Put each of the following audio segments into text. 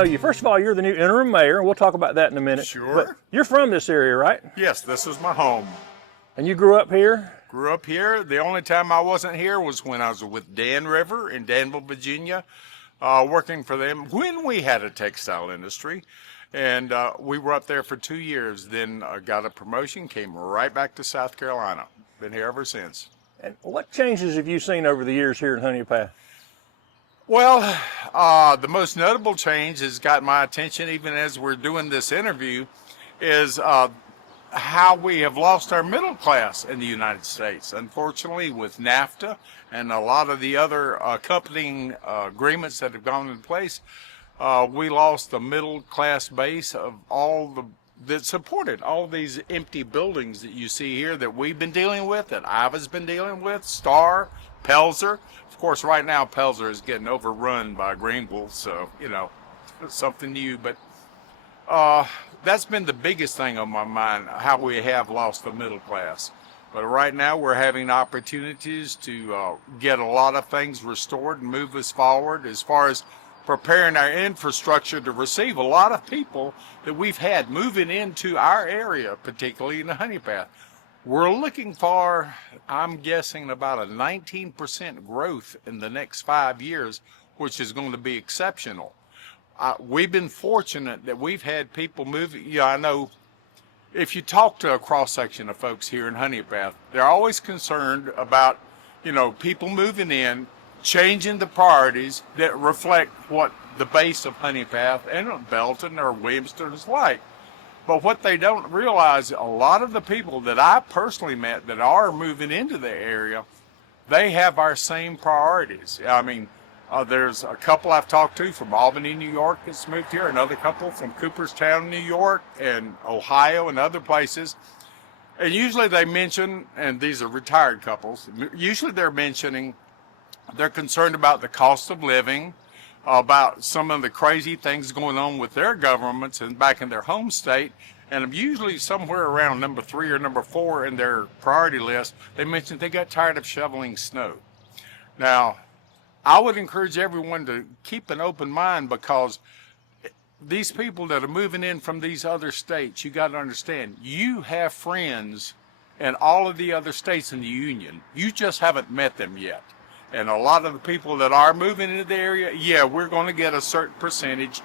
know you. First of all, you're the new interim mayor, and we'll talk about that in a minute. Sure. But you're from this area, right? Yes, this is my home. And you grew up here? Grew up here. The only time I wasn't here was when I was with Dan River in Danville, Virginia, working for them when we had a textile industry. And we were up there for 2 years, then got a promotion, came right back to South Carolina. Been here ever since. And what changes have you seen over the years here in Honea Path? Well, the most notable change has got my attention, even as we're doing this interview, is how we have lost our middle class in the United States. Unfortunately, with NAFTA and a lot of the other accompanying agreements that have gone in place, we lost the middle class base of that supported all these empty buildings that you see here that we've been dealing with, that Iva's been dealing with, Star, Pelzer. Of course, right now, Pelzer is getting overrun by Greenville, so, it's something new. But that's been the biggest thing on my mind, how we have lost the middle class. But right now, we're having opportunities to get a lot of things restored and move us forward as far as preparing our infrastructure to receive a lot of people that we've had moving into our area, particularly in the Honea Path. We're looking for, I'm guessing, about a 19% growth in the next 5 years, which is going to be exceptional. We've been fortunate that we've had people moving. I know if you talk to a cross-section of folks here in Honea Path, they're always concerned about, people moving in, changing the priorities that reflect what the base of Honea Path and Belton or Williamston is like. But what they don't realize, a lot of the people that I personally met that are moving into the area, they have our same priorities. I mean, there's a couple I've talked to from Albany, New York that's moved here, another couple from Cooperstown, New York, and Ohio and other places. And usually they mention, and these are retired couples, usually they're concerned about the cost of living, about some of the crazy things going on with their governments and back in their home state. And I'm usually somewhere around number 3 or number 4 in their priority list, they mentioned they got tired of shoveling snow. Now, I would encourage everyone to keep an open mind, because these people that are moving in from these other states, you got to understand, you have friends in all of the other states in the union. You just haven't met them yet. And a lot of the people that are moving into the area, yeah, we're going to get a certain percentage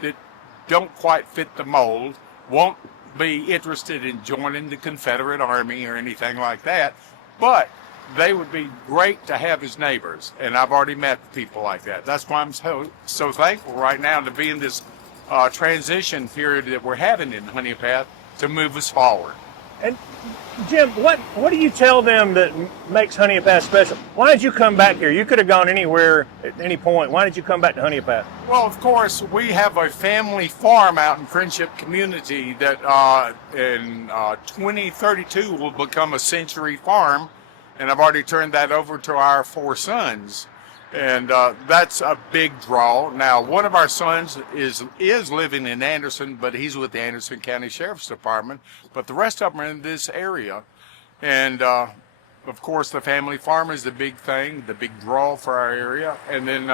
that don't quite fit the mold, won't be interested in joining the Confederate Army or anything like that, but they would be great to have as neighbors. And I've already met people like that. That's why I'm so thankful right now to be in this transition period that we're having in Honea Path to move us forward. And Jim, what do you tell them that makes Honea Path special? Why did you come back here? You could have gone anywhere at any point. Why did you come back to Honea Path? Well, of course, we have a family farm out in Friendship Community that in 2032 will become a century farm, and I've already turned that over to our 4 sons. And that's a big draw. Now, one of our sons is living in Anderson, but he's with the Anderson County Sheriff's Department. But the rest of them are in this area. And, of course, the family farm is the big thing, the big draw for our area. And then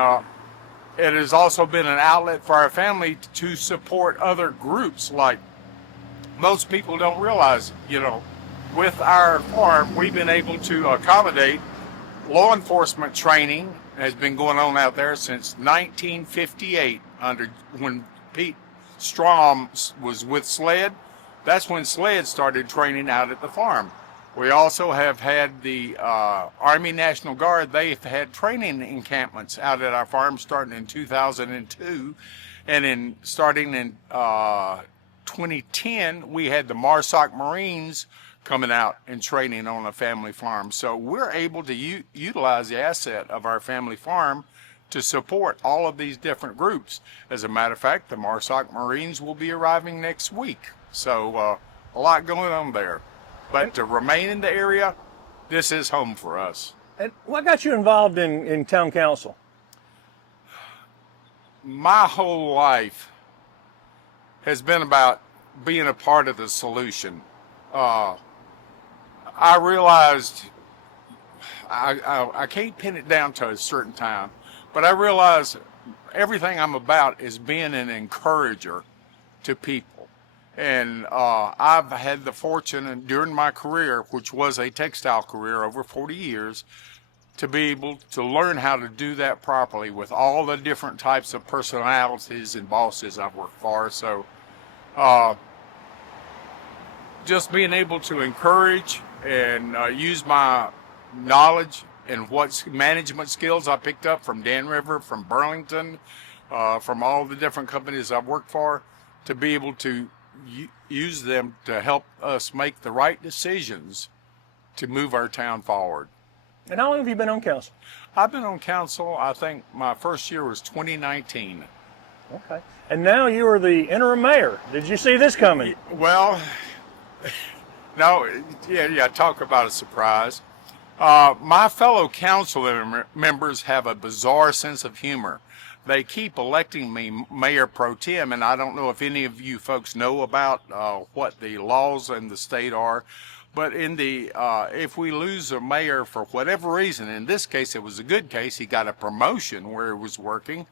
it has also been an outlet for our family to support other groups. Like most people don't realize, with our farm, we've been able to accommodate law enforcement training. Has been going on out there since 1958 when Pete Strom was with SLED. That's when SLED started training out at the farm. We also have had the Army National Guard. They've had training encampments out at our farm starting in 2002. And starting in 2010, we had the MARSOC Marines coming out and training on a family farm. So we're able to utilize the asset of our family farm to support all of these different groups. As a matter of fact, the MARSOC Marines will be arriving next week. So a lot going on there. But to remain in the area, this is home for us. And what got you involved in town council? My whole life has been about being a part of the solution. I realized, I can't pin it down to a certain time, but I realized everything I'm about is being an encourager to people. And I've had the fortune during my career, which was a textile career over 40 years, to be able to learn how to do that properly with all the different types of personalities and bosses I've worked for. So just being able to encourage and use my knowledge and what management skills I picked up from Dan River, from Burlington, from all the different companies I've worked for, to be able to use them to help us make the right decisions to move our town forward. And how long have you been on council? I've been on council, I think my first year was 2019. Okay. And now you are the interim mayor. Did you see this coming? Well, no, yeah, talk about a surprise. My fellow council members have a bizarre sense of humor. They keep electing me mayor pro tem, and I don't know if any of you folks know about what the laws in the state are, but in the if we lose a mayor for whatever reason, in this case it was a good case, he got a promotion where he was working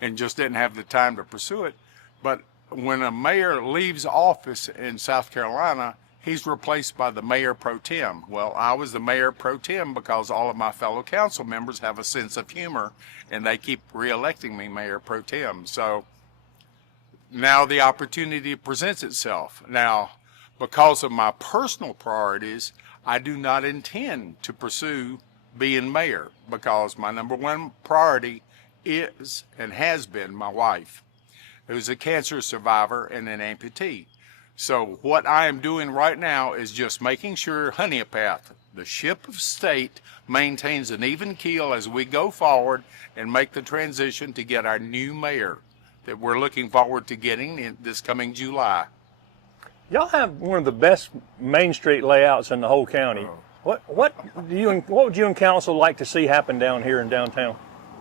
and just didn't have the time to pursue it. But when a mayor leaves office in South Carolina, he's replaced by the mayor pro tem. Well, I was the mayor pro tem because all of my fellow council members have a sense of humor, and they keep re-electing me mayor pro tem. So now the opportunity presents itself. Now, because of my personal priorities, I do not intend to pursue being mayor, because my number one priority is and has been my wife, who's a cancer survivor and an amputee. So what I am doing right now is just making sure Honea Path, the ship of state, maintains an even keel as we go forward and make the transition to get our new mayor that we're looking forward to getting in this coming July. Y'all have one of the best Main Street layouts in the whole county. What would you and council like to see happen down here in downtown?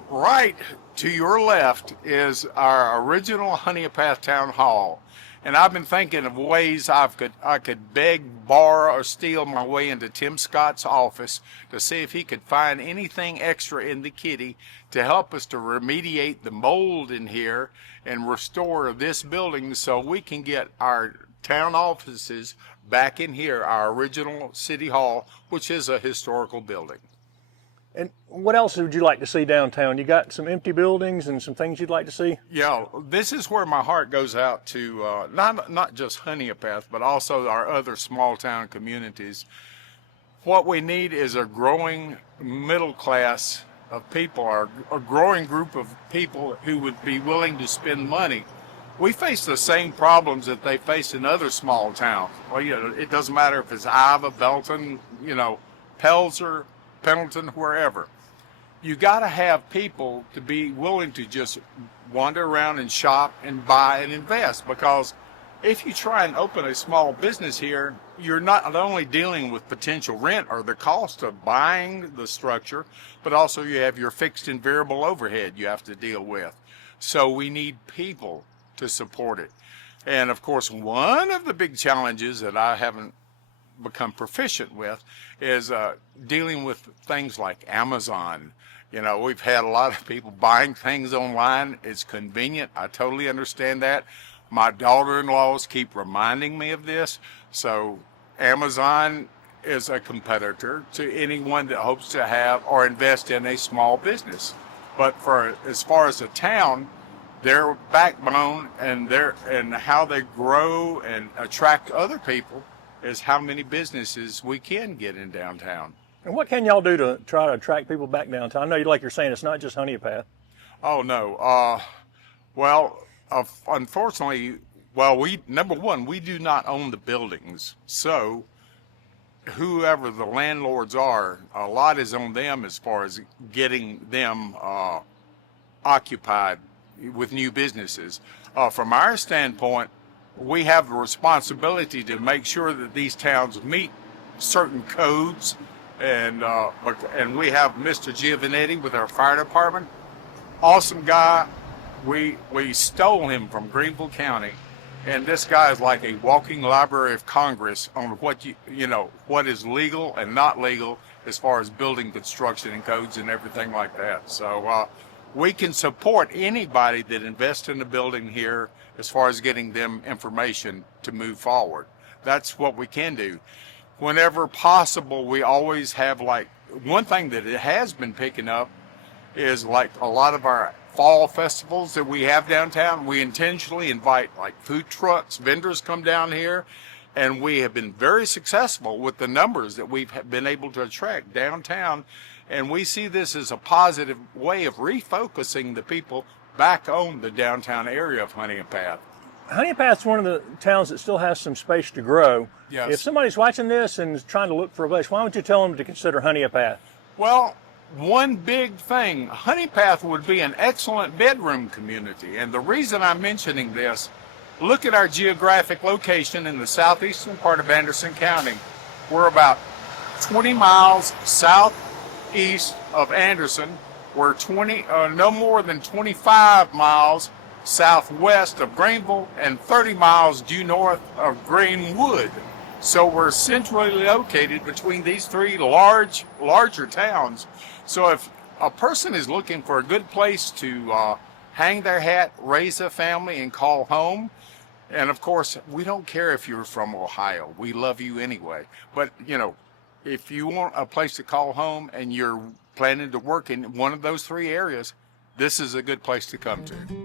Right to your left is our original Honea Path Town Hall. And I've been thinking of ways I could beg, borrow, or steal my way into Tim Scott's office to see if he could find anything extra in the kitty to help us to remediate the mold in here and restore this building so we can get our town offices back in here, our original city hall, which is a historical building. And what else would you like to see downtown? You got some empty buildings and some things you'd like to see? Yeah, this is where my heart goes out to not just Honea Path, but also our other small town communities. What we need is a growing middle class of people, a growing group of people who would be willing to spend money. We face the same problems that they face in other small towns. Well, it doesn't matter if it's Iva, Belton, Pelzer, Pendleton, wherever. You got to have people to be willing to just wander around and shop and buy and invest, because if you try and open a small business here, you're not only dealing with potential rent or the cost of buying the structure, but also you have your fixed and variable overhead you have to deal with. So we need people to support it. And of course, one of the big challenges that I haven't become proficient with is dealing with things like Amazon. We've had a lot of people buying things online. It's convenient. I totally understand that. My daughter-in-laws keep reminding me of this. So Amazon is a competitor to anyone that hopes to have or invest in a small business. But as far as a town, their backbone and how they grow and attract other people is how many businesses we can get in downtown. And what can y'all do to try to attract people back downtown? I know, like you're saying, it's not just Honea Path. Oh, no. Unfortunately, number one, we do not own the buildings. So whoever the landlords are, a lot is on them as far as getting them occupied with new businesses. From our standpoint, we have the responsibility to make sure that these towns meet certain codes, and we have Mr. Giovanetti with our fire department. Awesome guy. We stole him from Greenville County, and this guy is like a walking Library of Congress on what is legal and not legal as far as building construction and codes and everything like that. So we can support anybody that invests in the building here as far as getting them information to move forward. That's what we can do. Whenever possible, we always have, like, one thing that it has been picking up is like a lot of our fall festivals that we have downtown. We intentionally invite like food trucks, vendors come down here, and we have been very successful with the numbers that we've been able to attract downtown. And we see this as a positive way of refocusing the people back on the downtown area of Honea Path. Honea Path's one of the towns that still has some space to grow. Yes. If somebody's watching this and is trying to look for a place, why don't you tell them to consider Honea Path? Well, one big thing, Honea Path would be an excellent bedroom community. And the reason I'm mentioning this, look at our geographic location in the southeastern part of Anderson County. We're about 20 miles southeast of Anderson. We're no more than 25 miles southwest of Greenville and 30 miles due north of Greenwood. So we're centrally located between these three larger towns. So if a person is looking for a good place to hang their hat, raise a family, and call home, and of course, we don't care if you're from Ohio. We love you anyway. But, you know, if you want a place to call home and you're planning to work in one of those three areas, this is a good place to come to.